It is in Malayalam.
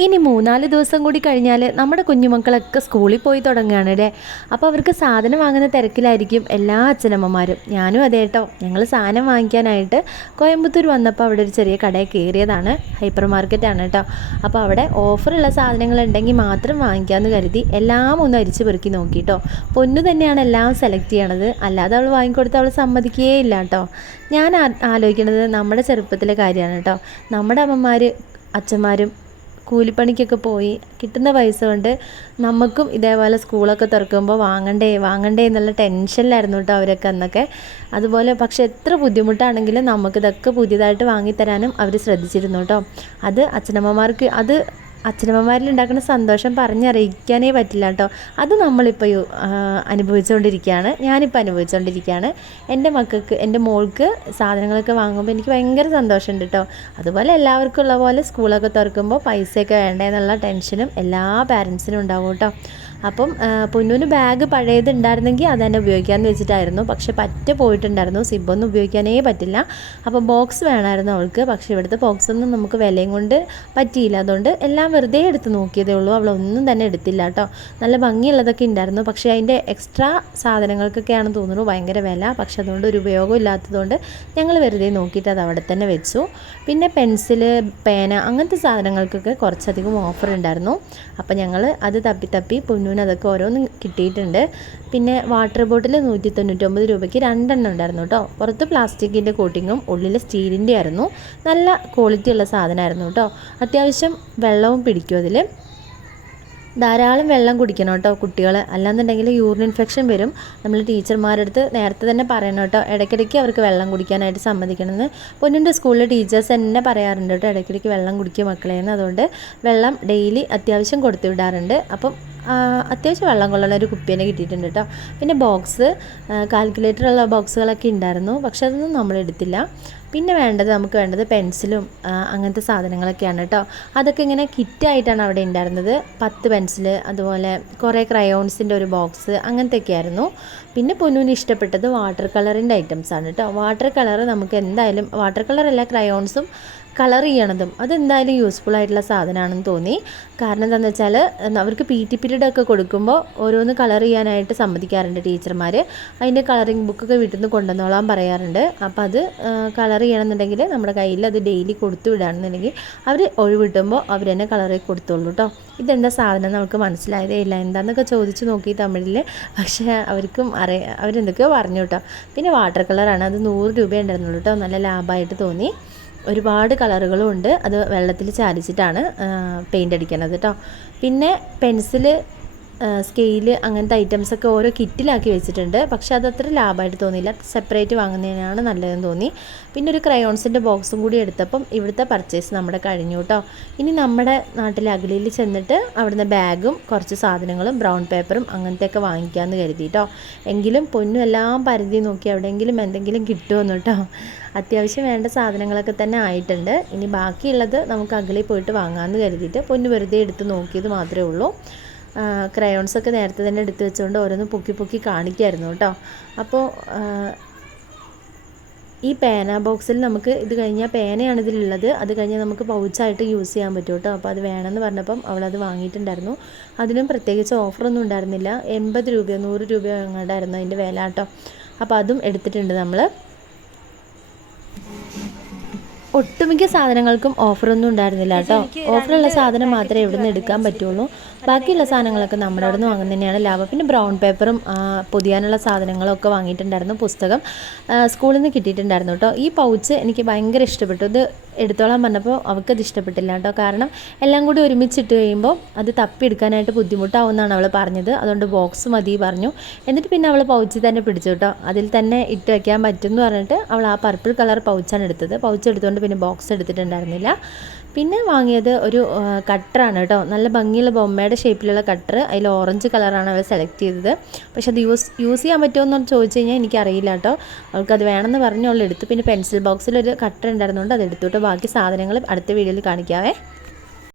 ഇനി മൂന്നാൽ ദിവസം കൂടി കഴിഞ്ഞാൽ നമ്മുടെ കുഞ്ഞുമക്കളൊക്കെ സ്കൂളിൽ പോയി തുടങ്ങുകയാണ് അല്ലേ അപ്പോൾ അവർക്ക് സാധനം വാങ്ങുന്ന തിരക്കിലായിരിക്കും എല്ലാ അച്ഛനമ്മമാരും. ഞാനും അതേ കേട്ടോ ഞങ്ങൾ സാധനം വാങ്ങിക്കാനായിട്ട് കോയമ്പത്തൂർ വന്നപ്പോൾ അവിടെ ഒരു ചെറിയ കടയിൽ കയറിയതാണ്. ഹൈപ്പർ മാർക്കറ്റാണ് കേട്ടോ അപ്പോൾ അവിടെ ഓഫറുള്ള സാധനങ്ങൾ ഉണ്ടെങ്കിൽ മാത്രം വാങ്ങിക്കാമെന്ന് കരുതി എല്ലാം ഒന്ന് അരിച്ച് പെറുക്കി നോക്കി കേട്ടോ പൊന്നു തന്നെയാണ് എല്ലാം സെലക്ട് ചെയ്യണത്. അല്ലാതെ അവൾ വാങ്ങിക്കൊടുത്ത് അവൾ സമ്മതിക്കുകയേ ഇല്ല കേട്ടോ ഞാൻ ആലോചിക്കുന്നത് നമ്മുടെ ചെറുപ്പത്തിലെ കാര്യമാണ് കേട്ടോ നമ്മുടെ അമ്മമാർ അച്ഛന്മാരും കൂലിപ്പണിക്കൊക്കെ പോയി. കിട്ടുന്ന പൈസ കൊണ്ട് നമുക്കും ഇതേപോലെ സ്കൂളൊക്കെ തുറക്കുമ്പോൾ വാങ്ങണ്ടേ വാങ്ങണ്ടേ എന്നുള്ള ടെൻഷനിലായിരുന്നു കേട്ടോ അവരൊക്കെ അന്നൊക്കെ. അതുപോലെ പക്ഷെ എത്ര ബുദ്ധിമുട്ടാണെങ്കിലും നമുക്കിതൊക്കെ പുതിയതായിട്ട് വാങ്ങിത്തരാനും അവർ ശ്രദ്ധിച്ചിരുന്നു കേട്ടോ അത് അച്ഛനമ്മമാർക്ക് അത് അച്ഛനമ്മമാരിൽ ഉണ്ടാക്കുന്ന സന്തോഷം പറഞ്ഞറിയിക്കാനേ പറ്റില്ല കേട്ടോ. അത് നമ്മളിപ്പോൾ അനുഭവിച്ചുകൊണ്ടിരിക്കുകയാണ് ഞാനിപ്പോൾ അനുഭവിച്ചുകൊണ്ടിരിക്കുകയാണ് എന്റെ മക്കൾക്ക് എന്റെ മോൾക്ക് സാധനങ്ങളൊക്കെ വാങ്ങുമ്പോൾ എനിക്ക് ഭയങ്കര സന്തോഷമുണ്ട് കേട്ടോ. അതുപോലെ എല്ലാവർക്കും ഉള്ള പോലെ സ്കൂളൊക്കെ തുറക്കുമ്പോൾ പൈസയൊക്കെ വേണ്ടേ എന്നുള്ള ടെൻഷനും എല്ലാ പാരൻസിനും ഉണ്ടാവും കേട്ടോ. അപ്പം പൊന്നൂന് ബാഗ് പഴയത് ഉണ്ടായിരുന്നെങ്കിൽ അത് തന്നെ ഉപയോഗിക്കാമെന്ന് വെച്ചിട്ടായിരുന്നു. പക്ഷെ പറ്റ പോയിട്ടുണ്ടായിരുന്നു. സിബൊന്നും ഉപയോഗിക്കാനേ പറ്റില്ല. അപ്പോൾ ബോക്സ് വേണമായിരുന്നു അവൾക്ക്. പക്ഷേ ഇവിടുത്തെ ബോക്സ് ഒന്നും നമുക്ക് വിലയും കൊണ്ട് പറ്റിയില്ല. അതുകൊണ്ട് എല്ലാം വെറുതെ എടുത്ത് നോക്കിയതേ ഉള്ളൂ. അവളൊന്നും തന്നെ എടുത്തില്ല കേട്ടോ. നല്ല ഭംഗിയുള്ളതൊക്കെ ഉണ്ടായിരുന്നു. പക്ഷേ അതിന്റെ എക്സ്ട്രാ സാധനങ്ങൾക്കൊക്കെയാണെന്ന് തോന്നുന്നു ഭയങ്കര വില. പക്ഷെ അതുകൊണ്ട് ഒരു ഉപയോഗം ഇല്ലാത്തതുകൊണ്ട് ഞങ്ങൾ വെറുതെ നോക്കിയിട്ട് അത് അവിടെ തന്നെ വെച്ചു. പിന്നെ പെൻസിൽ പേന അങ്ങനത്തെ സാധനങ്ങൾക്കൊക്കെ കുറച്ചധികം ഓഫർ ഉണ്ടായിരുന്നു അപ്പം ഞങ്ങൾ അത് തപ്പി തപ്പി പൊന്നൂന് അതൊക്കെ ഓരോന്ന് കിട്ടിയിട്ടുണ്ട്. പിന്നെ വാട്ടർ ബോട്ടിൽ നൂറ്റി തൊണ്ണൂറ്റൊമ്പത് രൂപയ്ക്ക് രണ്ടെണ്ണം ഉണ്ടായിരുന്നു കേട്ടോ. പുറത്ത് പ്ലാസ്റ്റിക്കിന്റെ കോട്ടിങ്ങും ഉള്ളിൽ സ്റ്റീലിന്റെ ആയിരുന്നു. നല്ല ക്വാളിറ്റി ഉള്ള സാധനമായിരുന്നു കേട്ടോ. അത്യാവശ്യം വെള്ളവും പിടിക്കും അതിൽ ധാരാളം വെള്ളം കുടിക്കണം കേട്ടോ കുട്ടികൾ അല്ലാന്നുണ്ടെങ്കിൽ യൂറിൻ ഇൻഫെക്ഷൻ വരും. നമ്മൾ ടീച്ചർമാരുടെ അടുത്ത് നേരത്തെ തന്നെ പറയണം കേട്ടോ. ഇടയ്ക്കിടയ്ക്ക് അവർക്ക് വെള്ളം കുടിക്കാനായിട്ട് സമ്മതിക്കണമെന്ന്. പൊന്നിന്റെ സ്കൂളിലെ ടീച്ചേഴ്സ് തന്നെ പറയാറുണ്ട് കേട്ടോ ഇടയ്ക്കിടയ്ക്ക് വെള്ളം കുടിക്കുക മക്കളേന്ന് അതുകൊണ്ട് വെള്ളം ഡെയിലി അത്യാവശ്യം കൊടുത്തു വിടാറുണ്ട്. അപ്പം അത്യാവശ്യം വെള്ളം കൊള്ളുന്ന ഒരു കുപ്പി തന്നെ കിട്ടിയിട്ടുണ്ട് കേട്ടോ പിന്നെ ബോക്സ് കാൽക്കുലേറ്ററുള്ള ബോക്സുകളൊക്കെ ഉണ്ടായിരുന്നു. പക്ഷെ അതൊന്നും നമ്മൾ എടുത്തില്ല. പിന്നെ വേണ്ടത് നമുക്ക് വേണ്ടത് പെൻസിലും അങ്ങനത്തെ സാധനങ്ങളൊക്കെയാണ് കേട്ടോ അതൊക്കെ ഇങ്ങനെ കിറ്റായിട്ടാണ് അവിടെ ഉണ്ടായിരുന്നത്. പത്ത് പെൻസിൽ അതുപോലെ കുറേ ക്രയോൺസിന്റെ ഒരു ബോക്സ് അങ്ങനത്തെയൊക്കെ ആയിരുന്നു പിന്നെ പൊന്നൂന് ഇഷ്ടപ്പെട്ടത് വാട്ടർ കളറിന്റെ ഐറ്റംസ് ആണ് കേട്ടോ വാട്ടർ കളർ നമുക്ക് എന്തായാലും വാട്ടർ കളറല്ല ക്രയോൺസും കളർ ചെയ്യണതും. അതെന്തായാലും യൂസ്ഫുൾ ആയിട്ടുള്ള സാധനമാണെന്ന് തോന്നി. കാരണം എന്താണെന്ന് വെച്ചാൽ അവർക്ക് പി ടി പീരീഡ് ഒക്കെ കൊടുക്കുമ്പോൾ ഓരോന്ന് കളർ ചെയ്യാനായിട്ട് സമ്മതിക്കാറുണ്ട് ടീച്ചർമാർ അതിന്റെ കളറിങ് ബുക്കൊക്കെ വീട്ടിൽ നിന്ന് കൊണ്ടുവന്നോളാൻ പറയാറുണ്ട്. അപ്പോൾ അത് കളർ ചെയ്യണമെന്നുണ്ടെങ്കിൽ നമ്മുടെ കയ്യിൽ അത് ഡെയിലി കൊടുത്തു വിടുകയാണെന്നുണ്ടെങ്കിൽ അവർ ഒഴിവിട്ടുമ്പോൾ അവർ തന്നെ കളർ കൊടുത്തോളൂ കേട്ടോ ഇതെന്താ സാധനം നമുക്ക് മനസ്സിലായതേ ഇല്ല എന്താണെന്നൊക്കെ ചോദിച്ച് നോക്കി തമിഴിൽ പക്ഷേ അവർക്കും അറിയാം അവരെന്തൊക്കെയോ പറഞ്ഞു കേട്ടോ പിന്നെ വാട്ടർ കളറാണ് അത് നൂറ് രൂപ ഉണ്ടായിരുന്നുള്ളൂ കേട്ടോ നല്ല ലാഭമായിട്ട് തോന്നി. ഒരുപാട് കളറുകളും ഉണ്ട്. അത് വെള്ളത്തിൽ ചാലിച്ചിട്ടാണ് പെയിന്റ് അടിക്കണത് കേട്ടോ പിന്നെ പെൻസിൽ സ്കെയിൽ അങ്ങനത്തെ ഐറ്റംസൊക്കെ ഓരോ കിറ്റിലാക്കി വെച്ചിട്ടുണ്ട്. പക്ഷേ അത് അത്ര ലാഭമായിട്ട് തോന്നിയില്ല. സെപ്പറേറ്റ് വാങ്ങുന്നതിനാണ് നല്ലതെന്ന് തോന്നി. പിന്നെ ഒരു ക്രയോൺസിന്റെ ബോക്സും കൂടി എടുത്തപ്പം ഇവിടുത്തെ പർച്ചേസ് നമ്മുടെ കഴിഞ്ഞു കേട്ടോ ഇനി നമ്മുടെ നാട്ടിലെ അഗലിയിൽ ചെന്നിട്ട് അവിടുന്ന് ബാഗും കുറച്ച് സാധനങ്ങളും ബ്രൗൺ പേപ്പറും അങ്ങനത്തെയൊക്കെ വാങ്ങിക്കാമെന്ന് കരുതി കേട്ടോ എങ്കിലും പൊന്നും എല്ലാം പരിധി നോക്കി എവിടെയെങ്കിലും എന്തെങ്കിലും കിട്ടുമെന്ന് കേട്ടോ അത്യാവശ്യം വേണ്ട സാധനങ്ങളൊക്കെ തന്നെ ആയിട്ടുണ്ട്. ഇനി ബാക്കിയുള്ളത് നമുക്ക് അകലിൽ പോയിട്ട് വാങ്ങാമെന്ന് കരുതിയിട്ട് പൊന്നു വെറുതെ എടുത്ത് നോക്കിയത് മാത്രമേ ഉള്ളൂ. ക്രയോൺസ് ഒക്കെ നേരത്തെ തന്നെ എടുത്തു വെച്ചുകൊണ്ട് ഓരോന്ന് പൊക്കി പൊക്കി കാണിക്കായിരുന്നു കേട്ടോ. അപ്പോൾ ഈ പേന ബോക്സിൽ നമുക്ക് ഇത് കഴിഞ്ഞാൽ പേനയാണ് ഇതിലുള്ളത്. അത് കഴിഞ്ഞാൽ നമുക്ക് പൗച്ചായിട്ട് യൂസ് ചെയ്യാൻ പറ്റും കേട്ടോ. അപ്പോൾ അത് വേണമെന്ന് പറഞ്ഞപ്പം അവളത് വാങ്ങിയിട്ടുണ്ടായിരുന്നു. അതിനും പ്രത്യേകിച്ച് ഓഫറൊന്നും ഉണ്ടായിരുന്നില്ല. എൺപത് രൂപയോ നൂറ് രൂപയോ എങ്ങാണ്ടായിരുന്നു അതിന്റെ വില കേട്ടോ. അപ്പോൾ അതും എടുത്തിട്ടുണ്ട് നമ്മൾ ഒട്ടുമിക്ക സാധനങ്ങൾക്കും ഓഫറൊന്നും ഉണ്ടായിരുന്നില്ല കേട്ടോ. ഓഫറുള്ള സാധനം മാത്രമേ ഇവിടുന്ന് എടുക്കാൻ പറ്റുള്ളൂ. ബാക്കിയുള്ള സാധനങ്ങളൊക്കെ നമ്മുടെ അവിടെ നിന്ന് വാങ്ങുന്നത് തന്നെയാണ് ലാഭം പിന്നെ ബ്രൗൺ പേപ്പറും പൊതിയാനുള്ള സാധനങ്ങളും ഒക്കെ വാങ്ങിയിട്ടുണ്ടായിരുന്നു പുസ്തകം. സ്കൂളിൽ നിന്ന് കിട്ടിയിട്ടുണ്ടായിരുന്നു കേട്ടോ. ഈ പൗച്ച് എനിക്ക് ഭയങ്കര ഇഷ്ടപ്പെട്ടു. ഇത് എടുത്തോളാൻ പറഞ്ഞപ്പോൾ അവൾക്കത് ഇഷ്ടപ്പെട്ടില്ല കേട്ടോ. കാരണം എല്ലാം കൂടി ഒരുമിച്ചിട്ട് കഴിയുമ്പോൾ അത് തപ്പിയെടുക്കാനായിട്ട് ബുദ്ധിമുട്ടാവുമെന്നാണ് അവൾ പറഞ്ഞത്. അതുകൊണ്ട് ബോക്സ് മതി പറഞ്ഞു. എന്നിട്ട് പിന്നെ അവൾ പൗച്ചിൽ തന്നെ പിടിച്ചു കേട്ടോ. അതിൽ തന്നെ ഇട്ട് വയ്ക്കാൻ പറ്റും എന്ന് പറഞ്ഞിട്ട് അവൾ ആ പർപ്പിൾ കളർ പൗച്ചാണ് എടുത്തത്. പൗച്ച് എടുത്തുകൊണ്ട് പിന്നെ ബോക്സ് എടുത്തിട്ടുണ്ടായിരുന്നില്ല. പിന്നെ വാങ്ങിയത് ഒരു കട്ടറാണ് കേട്ടോ. നല്ല ഭംഗിയുള്ള ബൊമ്മയുടെ ഷേപ്പിലുള്ള കട്ടർ അതിൽ ഓറഞ്ച് കളറാണ് അവർ സെലക്ട് ചെയ്തത്. പക്ഷെ അത് യൂസ് യൂസ് ചെയ്യാൻ പറ്റുമോ എന്ന് ചോദിച്ചു കഴിഞ്ഞാൽ എനിക്കറിയില്ല കേട്ടോ. അവൾക്കത് വേണമെന്ന് പറഞ്ഞു അവൾ എടുത്തു. പിന്നെ പെൻസിൽ ബോക്സിൽ ഒരു കട്ടർ ഉണ്ടായിരുന്നുകൊണ്ട് അത് എടുത്തു കേട്ടോ ബാക്കി സാധനങ്ങൾ അടുത്ത വീഡിയോയിൽ കാണിക്കാവേ.